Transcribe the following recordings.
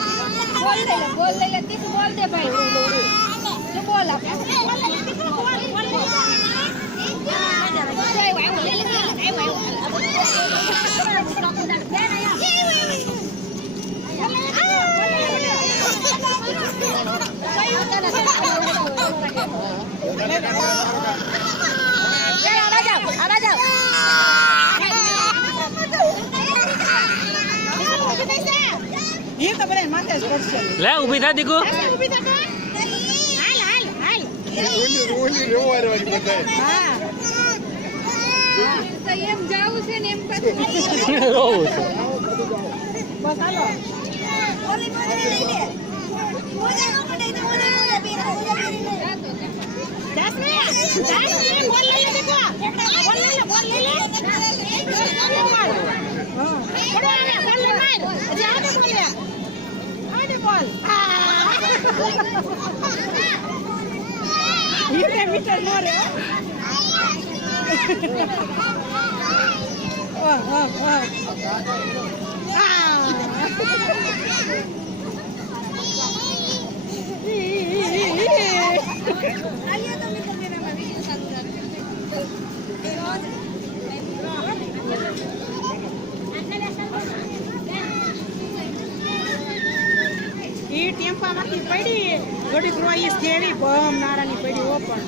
बोल ले लेती तो बोल दे भाई तो बोल आप ये तो बड़े माथे स्पोर्ट्स ले ઊભી થા દીકુ ઊભી થા હાલ હાલ હાલ ઓલી રોવારે વાળી બતાય હા તો એમ જાવું છે ને એમ પછી રોવું છે બસ હાલો ઓલી મોજે લઈ લે મોજે નો પડે તો મોજે પીરા જાસ ને બોલ લઈ લે દેખો બોલ લઈ લે હા પડો આને બોલ લે માર હજી આને બોલ લે આને બોલ ये मीटर मोरे ये टेम्पा माथी पड़ी गोडी ग्रोईस देवी बम नारानी पड़ी ओपन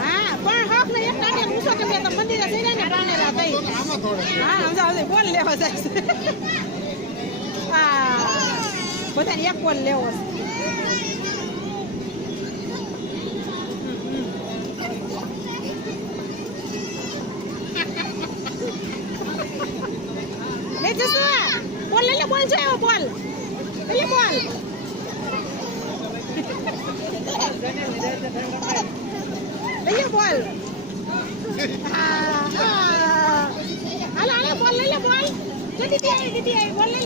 हाँ पण हक ने एक टाटे मूसो के तो मंदिर से ने बानेला तई हां समझा बोल लेवा जाय हां बधाने एक बोल लेવો ले जसवा बोल ले बोल जाओ बोल ले बोल ले बोल हां हां हां बोल ले बोल जल्दी आई बोल ले